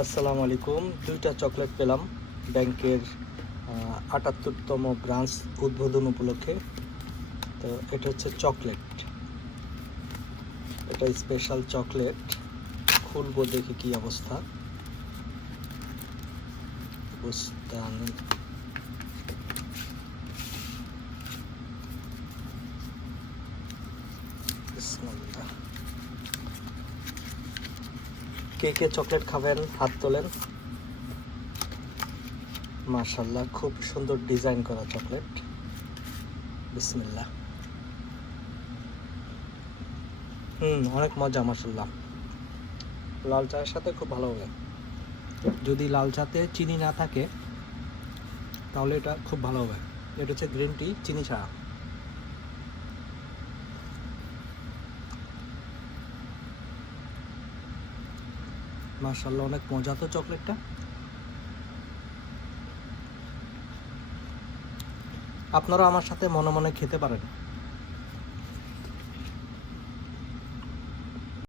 আসসালামু আলাইকুম দুইটা চকলেট পেলাম ব্যাংকের আটাত্তরতম ব্রাঞ্চ উদ্বোধন উপলক্ষে। তো এটা হচ্ছে চকলেট। এটা স্পেশাল চকলেট। খুলবো দেখি কি অবস্থা। কে কে চকলেট খাবেন, হাত তোলেন? মার্শাল্লাহ খুব সুন্দর ডিজাইন করা চকলেট। বিসমিল্লাহ। হুম, অনেক মজা মার্শাল্লাহ লাল চায়ের সাথে খুব ভালো হবে যদি লাল চাতে চিনি না থাকে, তাহলে এটা খুব ভালো হবে। এটা হচ্ছে গ্রিন টি, চিনি ছাড়া। মার্শাল্লাহ অনেক মজা তো চকলেটটা। আপনারা আমার সাথে মনে মনে খেতে পারেন।